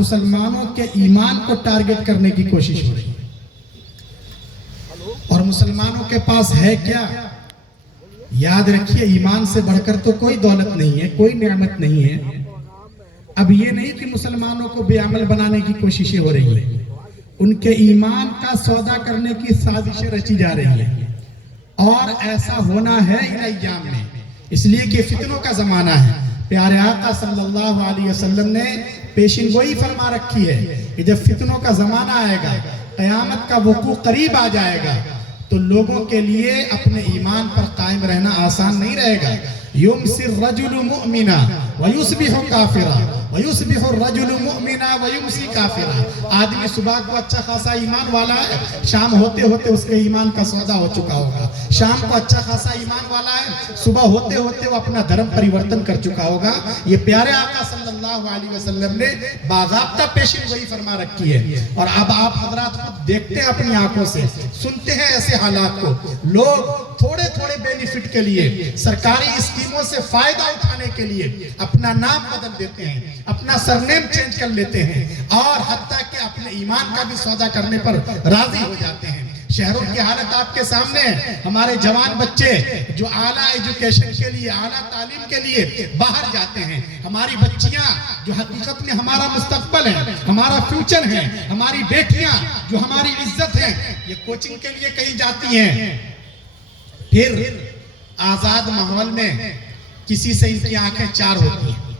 مسلمانوں کے ایمان کو ٹارگٹ کرنے کی کوشش ہو رہی ہے، اور مسلمانوں کے پاس ہے کیا؟ یاد رکھیے، ایمان سے بڑھ کر تو کوئی دولت نہیں ہے، کوئی نعمت نہیں ہے۔ اب یہ نہیں کہ مسلمانوں کو بے عمل بنانے کی کوششیں ہو رہی ہیں، ان کے ایمان کا سودا کرنے کی سازشیں رچی جا رہی ہیں، اور ایسا ہونا ہے ان ایام میں، اس لیے کہ فتنوں کا زمانہ ہے۔ پیارے آقا صلی اللہ علیہ وسلم نے پیشن گوئی فرما رکھی ہے کہ جب فتنوں کا زمانہ آئے گا، قیامت کا وقوع قریب آ جائے گا، تو لوگوں کے لیے اپنے ایمان پر قائم رہنا آسان نہیں رہے گا۔ یمسی الرجل مؤمنا ویصبح کافرا ویصبح الرجل مؤمنا ویمسی کافرا۔ آدمی صبح کو اچھا خاصا ایمان والا ہے، شام ہوتے ہوتے اس کے ایمان کا سودا ہو چکا ہوگا۔ شام کو اچھا خاصا ایمان والا ہے، صبح ہوتے ہوتے وہ اپنا دھرم پریورتن کر چکا ہوگا۔ یہ پیارے آقا صلی اللہ علیہ وسلم نے باضابطہ پیشن گوئی فرما رکھی ہے، اور اب آپ حضرات خود دیکھتے ہیں اپنی آنکھوں سے، سنتے ہیں ایسے حالات کو۔ لوگ تھوڑے تھوڑے بینیفٹ کے لیے، سرکاری اسکیموں سے فائدہ اٹھانے کے لیے اپنا نام بدل دیتے ہیں، اپنا سرنیم چینج کر لیتے ہیں، اور حتیٰ کہ اپنے ایمان کا بھی سودا کرنے پر راضی ہو جاتے ہیں۔ شہروں کی حالت آپ کے سامنے ہے۔ ہمارے جوان بچے جو اعلیٰ ایجوکیشن کے لیے، اعلیٰ تعلیم کے لیے باہر جاتے ہیں، ہماری بچیاں جو حقیقت میں ہمارا مستقبل ہے، ہمارا فیوچر ہے، ہماری بیٹیاں جو ہماری عزت ہیں، یہ کوچنگ کے لیے کہیں جاتی ہیں، پھر آزاد ماحول میں کسی سے ان کی آنکھیں چار ہوتی ہیں۔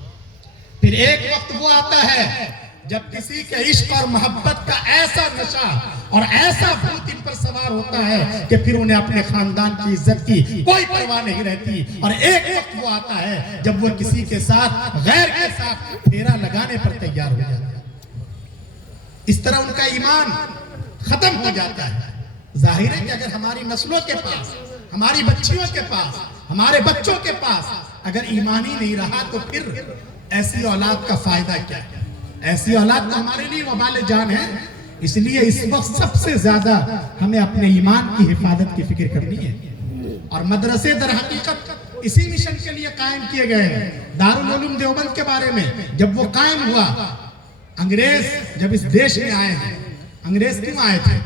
پھر ایک وقت وہ آتا ہے جب کسی کے عشق اور محبت کا ایسا نشہ اور ایسا بھوت ان پر سوار ہوتا ہے کہ پھر انہیں اپنے خاندان کی عزت کی کوئی پرواہ نہیں رہتی، اور ایک وقت وہ آتا ہے جب وہ کسی کے ساتھ، غیر کے ساتھ پھیرا لگانے پر تیار ہو جاتا ہے۔ اس طرح ان کا ایمان ختم ہو جاتا ہے۔ ظاہر ہے کہ اگر ہماری نسلوں کے پاس، ہماری بچیوں کے پاس، ہمارے بچوں کے پاس اگر ایمان ہی نہیں رہا تو پھر ایسی اولاد کا فائدہ کیا ہے؟ ایسی اولاد تو ہمارے لیے وبال جان ہے۔ اس لیے اس وقت سب سے زیادہ ہمیں اپنے ایمان کی حفاظت کی فکر کرنی ہے، اور مدرسے در حقیقت اسی مشن کے لیے قائم کیے گئے ہیں۔ دارالعلوم دیوبند کے بارے میں جب وہ قائم ہوا، انگریز جب اس دیش میں آئے ہیں، انگریز کیوں آئے تھے؟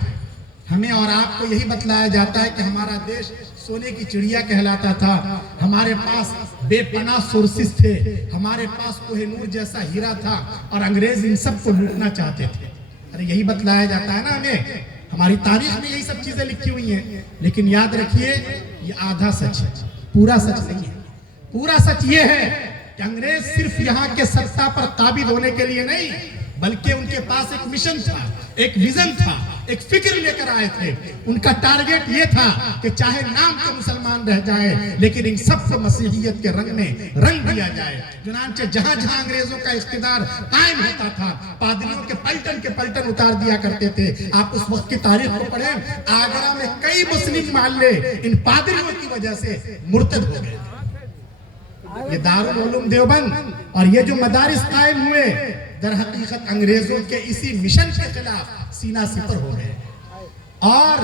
ہمیں اور آپ کو یہی بتلایا جاتا ہے کہ ہمارا دیش سونے کی چڑیا کہلاتا تھا، ہمارے پاس بے پناہ سورسز تھے، ہمارے پاس کوہ نور جیسا ہیرا تھا، اور انگریز ان سب کو لوٹنا چاہتے تھے۔ ارے یہی بتلایا جاتا ہے نا ہمیں، ہماری تاریخ میں یہی سب چیزیں لکھی ہوئی ہیں۔ لیکن یاد رکھیے، یہ آدھا سچ ہے، پورا سچ نہیں ہے۔ پورا سچ یہ ہے کہ انگریز صرف یہاں کے سطح پر قابض ہونے کے لیے نہیں، بلکہ ان کے پاس ایک مشن تھا، ایک ویژن تھا، ایک فکر لے کر آئے تھے۔ ان کا ٹارگٹ یہ تھا کہ چاہے نام کے مسلمان رہ جائے، لیکن ان سب کو مسیحیت کے رنگ میں رنگ دیا جائے۔ چنانچہ جہاں جہاں انگریزوں کا اقتدار قائم ہوتا تھا، پادریوں کے پلٹن اتار دیا کرتے تھے۔ آپ اس وقت کی تاریخ کو پڑھیں، آگرہ میں کئی مسلم محلے ان پادریوں کی وجہ سے مرتد ہو گئے۔ یہ دارالعلوم دیوبند اور یہ جو مدارس قائم ہوئے، در حقیقت انگریزوں کے اسی مشن کے خلاف سینہ سپر ہو گئے۔ اور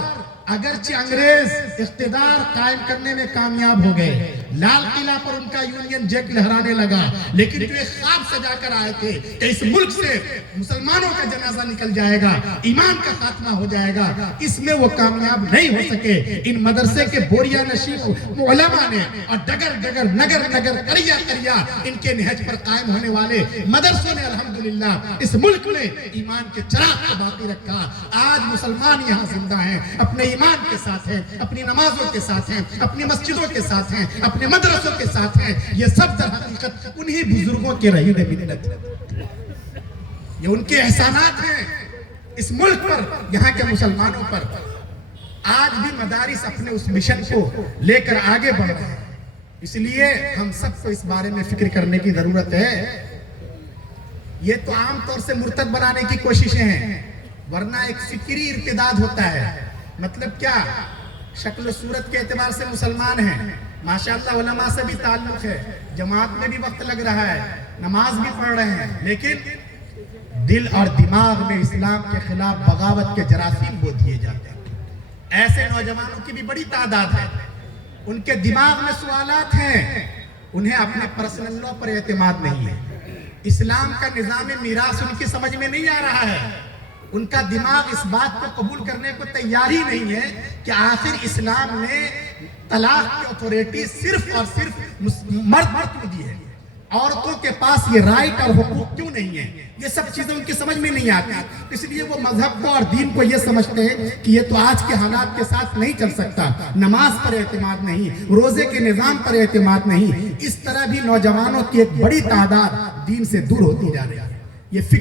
اگرچہ انگریز اقتدار قائم کرنے میں کامیاب ہو گئے، لال قلعہ پر ان کا یونین جیک لہرانے لگا، لیکن جو ایک خواب سجا کر آئے تھے کہ اس ملک سے مسلمانوں کا جنازہ نکل جائے گا، ایمان کا خاتمہ ہو جائے گا، اس میں وہ کامیاب نہیں ہو سکے۔ ان مدرسے کے بوریا نشین علماء نے اور ڈگر ڈگر، نگر نگر، کریا کریا ان کے نہج پر قائم ہونے والے مدرسوں نے الحمدللہ اس ملک میں ایمان کے چراغ کو باقی رکھا۔ آج مسلمان یہاں زندہ ہیں، اپنے ایمان کے ساتھ ہیں، اپنی نمازوں کے ساتھ ہیں، اپنی مسجدوں کے ساتھ ہیں، اپنے مدرسوں کے ساتھ ہیں۔ یہ سب در حقیقت انہی بزرگوں کے رہی منت، یہ ان کے احسانات ہیں اس ملک پر، یہاں کے مسلمانوں پر۔ آج بھی مدارس اپنے اس مشن کو لے کر آگے بڑھ رہے ہیں، اس لیے ہم سب کو اس بارے میں فکر کرنے کی ضرورت ہے۔ یہ تو عام طور سے مرتد بنانے کی کوششیں ہیں، ورنہ ایک فکری ارتداد ہوتا ہے۔ مطلب کیا؟ شکل و صورت کے اعتبار سے مسلمان ہیں، ماشاءاللہ علماء سے بھی تعلق ہے، جماعت میں بھی وقت لگ رہا ہے، نماز بھی پڑھ رہے ہیں، لیکن دل اور دماغ میں اسلام کے خلاف بغاوت کے جراثیم بو دیے جاتے ہیں۔ ایسے نوجوانوں کی بھی بڑی تعداد ہے، ان کے دماغ میں سوالات ہیں، انہیں اپنے پرسنل لا پر اعتماد نہیں ہے، اسلام کا نظام میراث ان کی سمجھ میں نہیں آ رہا ہے. ان کا دماغ اس بات کو قبول کرنے کو تیار ہی نہیں ہے کہ آخر اسلام نے طلاق کی اتھارٹی صرف اور صرف مرد کو دی ہے. عورتوں کے پاس یہ رائٹ اور حقوق کیوں نہیں ہے؟ یہ سب چیزیں ان کی سمجھ میں نہیں آتی. اس لیے وہ مذہب کو اور دین کو یہ سمجھتے ہیں کہ یہ تو آج کے حالات کے ساتھ نہیں چل سکتا. نماز پر اعتماد نہیں، روزے کے نظام پر اعتماد نہیں. اس طرح بھی نوجوانوں کی ایک بڑی تعداد دین سے دور ہوتی جا رہی ہے. یہ فکر